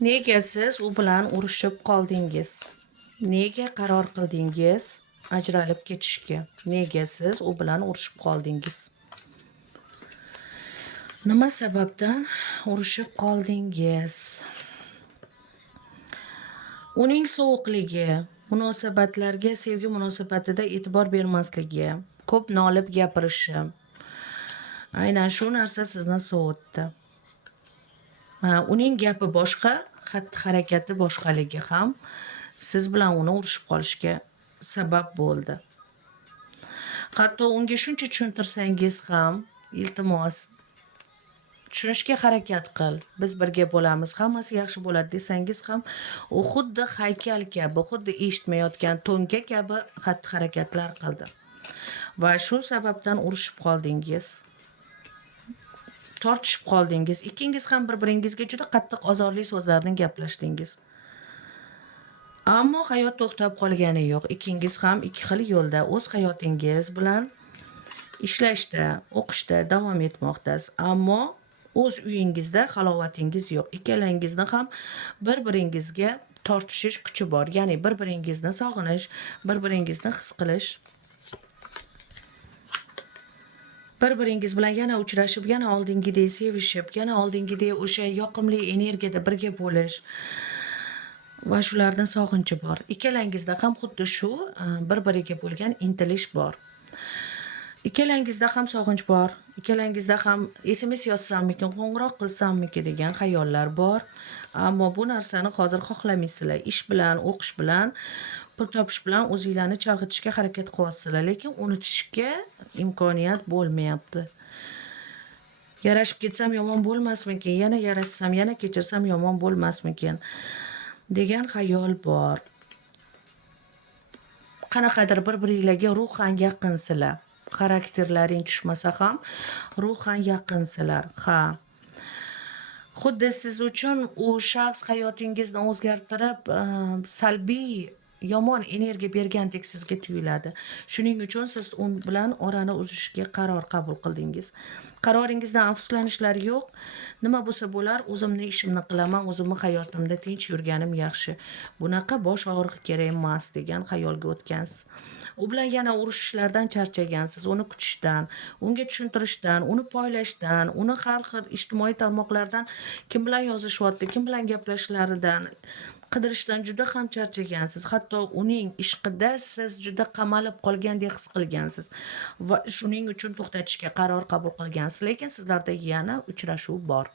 Nega siz u bilan urushib qoldingiz? Nega qaror qildingiz ajralib ketishga? Nega siz u bilan urushib qoldingiz? Nima sababdan urushib qoldingiz? Uning sovuqligi, munosabatlarga, sevgi munosabatida e'tibor bermasligi, ko'p nolib gapirishi. Aynan shu narsa sizni sovutdi. Uning gapi boshqa, xatti-harakati boshqaligi ham siz bilan uni urushib qolishga sabab bo'ldi. Hatto unga shuncha tushuntirsangiz ham, iltimos, tushunishga harakat qil, biz birga bo'lamiz, hammasi yaxshi bo'ladi desangiz ham, u xuddi haykal kabi, xuddi eshitmayotgan to'nka kabi xatti-harakatlar qildi. Va shu sababdan urushib qoldingiz. Tortishib qoldingiz. Ikkingiz ham bir-biringizga juda qattiq ozorli so'zlarni gaplashdingiz. Ammo hayot to'xtab qolgani yo'q. Ikkingiz ham ikki xil yo'lda o'z hayotingiz bilan ishlashda, o'qishda davom etmoqdasiz. Ammo o'z uyingizda halovatingiz yo'q. Ikkalangizni ham bir-biringizga tortishish kuchi bor. Ya'ni bir-biringizni sog'inish, bir-biringizni his qilish, bir-biringiz bilan yana uchrashib, yana oldingidek sevishib, yana oldingidek o'sha yoqimli energiyada birga bo'lish va shulardan sog'inchi bor. Ikkalangizda ham xuddi shu bir-biriga bo'lgan intilish bor. Ikkalangizda ham sog'inch bor. Ikkalangizda ham SMS yozsammikin, qo'ng'iroq qilsammikin degan xayollar bor. Ammo bu narsani hozir xohlamaysizlar. Ish bilan, o'qish bilan, pul topish bilan o'zinglarni chalg'itishga harakat qilyapsizlar, lekin unutishga imkoniyat bo'lmayapti. Yarashib ketsam yomon bo'lmasmikin, yana yarashsam, yana kechirsam yomon bo'lmasmikin degan xayol bor. Qanaqadir bir-biringlarga ruhan yaqinsizlar. Xarakterlaring tushmasa ham ruhan yaqinsizlar. Ha. Xuddi siz uchun u shaxs hayotingizni o'zgartirib, salbiy yomon energiya bergandek sizga tuyuladi. Shuning uchun siz u bilan orani uzishga qaror qabul qildingiz. Qaroringizdan afsuslanishlar yo'q. Nima bo'lsa bo'lar, o'zimning ishimni qilaman, o'zimning hayotimda tinch yurganim yaxshi. Bunaqa bosh og'rig'i kerak emas degan xayolga o'tgansiz. U bilan yana urushishlardan charchagansiz, uni kutishdan, unga tushuntirishdan, uni poylashdan, uni har xil ijtimoiy tarmoqlardan kim bilan yozishyapti, kim bilan gaplashishlaridan qidirishdan juda ham charchagansiz. Hatto uning ishqida siz juda qamalib qolgandek his qilgansiz va shuning uchun to'xtatishga qaror qabul qilgansiz, lekin sizlarda yana uchrashuv bor.